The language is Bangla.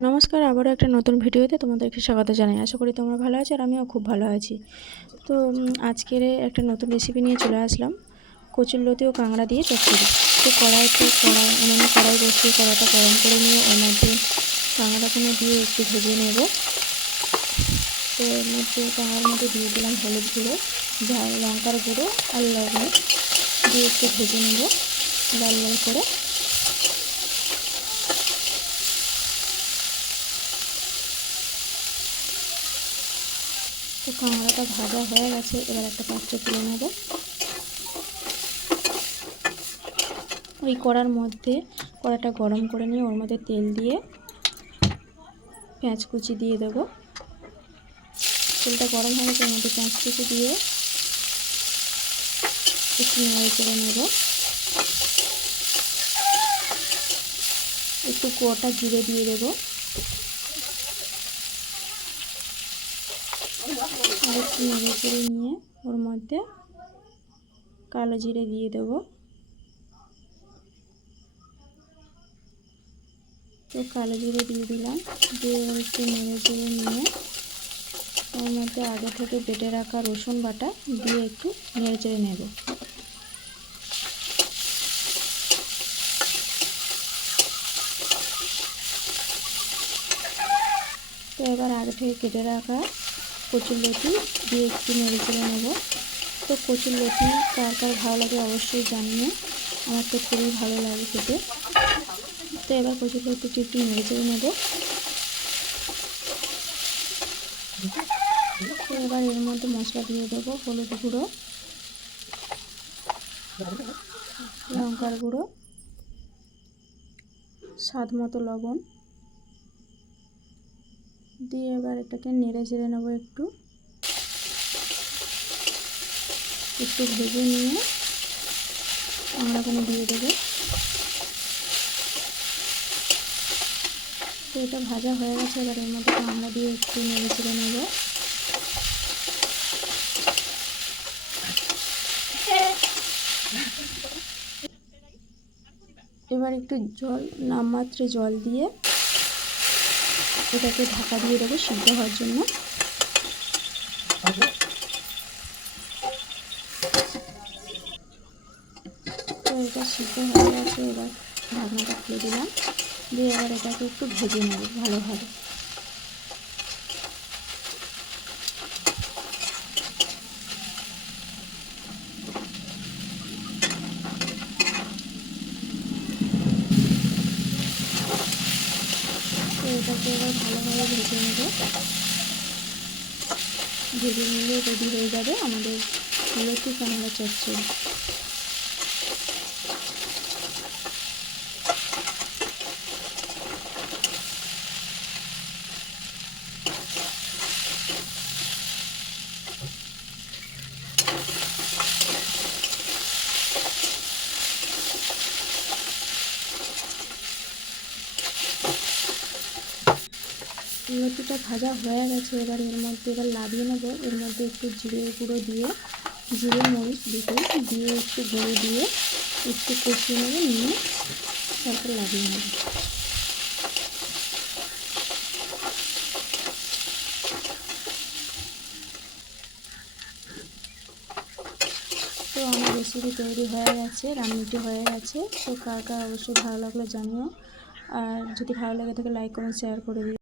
নমস্কার, আবারও একটা নতুন ভিডিওতে তোমাদেরকে স্বাগত জানাই। আশা করি তোমরা ভালো আছো আর আমিও খুব ভালো আছি। তো আজকের একটা নতুন রেসিপি নিয়ে চলে আসলাম, কচুরলতি ও কাঁকড়া দিয়ে চচ্চড়ি। তো কড়াই বসিয়ে কড়াটা গরম করে নিয়ে ওর মধ্যে কাঁকড়াগুলো দিয়ে একটু ভেজে নেব। তো এর মধ্যে কাঁকড়ার মধ্যে দিয়ে দিলাম হলুদ গুঁড়ো, ঝাল লঙ্কার গুঁড়ো আর লবণ দিয়ে একটু ভেজে নেব লাল লাল করে। তো কাঁকড়াটা ভাজা হয়ে গেছে, এবার একটা পাত্রে তুলে নেব। ওই কড়াটা গরম করে নিয়ে ওর মধ্যে তেল দিয়ে পেঁয়াজ কুচি দিয়ে দেবো। তেলটা গরম হয়ে গেছে, ওর মধ্যে পেঁয়াজ কুচি দিয়ে একটু নেড়ে চেড়ে নেব। একটু গোটা জিরে দিয়ে দেবো, আর একটু নেড়ে চেড়ে নিয়ে ওর মধ্যে কালো জিরে দিয়ে দেবো। তো কালো জিরে দিয়ে দিলাম, দিয়ে এবার একটু নেড়ে চেড়ে নিয়ে ওর মধ্যে আগে থেকে বেটে রাখা রসুন বাটা দিয়ে একটু নেড়ে চেড়ে নেব। তো এবার আগে থেকে কেটে রাখা কচুরলতি দিয়ে একটু নেড়ে চেড়ে নেব। তো কচুরলতি কার কার ভালো লাগে অবশ্যই জানিয়ে, আমার তো খুবই ভালো লাগে খেতে। তো এবার কচুরলতিটি একটু নেড়ে চেড়ে নেব। তো এবার এর মধ্যে মশলা দিয়ে দেবো, হলুদ গুঁড়ো, লঙ্কার গুঁড়ো, স্বাদ মতো লবণ দিয়ে এবার এটাকে নেড়ে চেড়ে নেব। একটু ভেজে নিয়ে কাঁকড়াগুলো দিয়ে দেবো। তো এটা ভাজা হয়ে গেছে, এবার এর মধ্যে কাঁকড়া দিয়ে একটু নেড়ে চেড়ে নেব। এবার একটু নামমাত্রে জল দিয়ে এটাকে ঢাকা দিয়ে দেবো সিদ্ধ হওয়ার জন্য। তো এটা সিদ্ধ হয়ে গেছে, এবার ঢাকনাটা খুলে দিলাম, দিয়ে এবার এটাকে একটু ভেজে নেব ভালোভাবে। তো এটাকে এবার ভালোভাবে ভেজে নেব। ভেজে নিলে রেডি হয়ে যাবে আমাদের লতি কাঁকড়া চচ্চড়ি। লতিটা ভাজা হয়ে গেছে, এবার এর মধ্যে নামিয়ে নেব। এর মধ্যে একটু জিরে গুঁড়ো দিয়ে, জিরে মরিচ দুটোই দিয়ে একটু গুঁড়ো দিয়ে একটু কষিয়ে নেব, নিয়ে তারপর নামিয়ে নেব। তো আমার রেসিপি তৈরি হয়ে গেছে, রান্নাটি হয়ে গেছে। তো কার কার অবশ্যই ভালো লাগলে জানিও, আর যদি ভালো লাগে থাকে লাইক কমেন্ট শেয়ার করে দিও।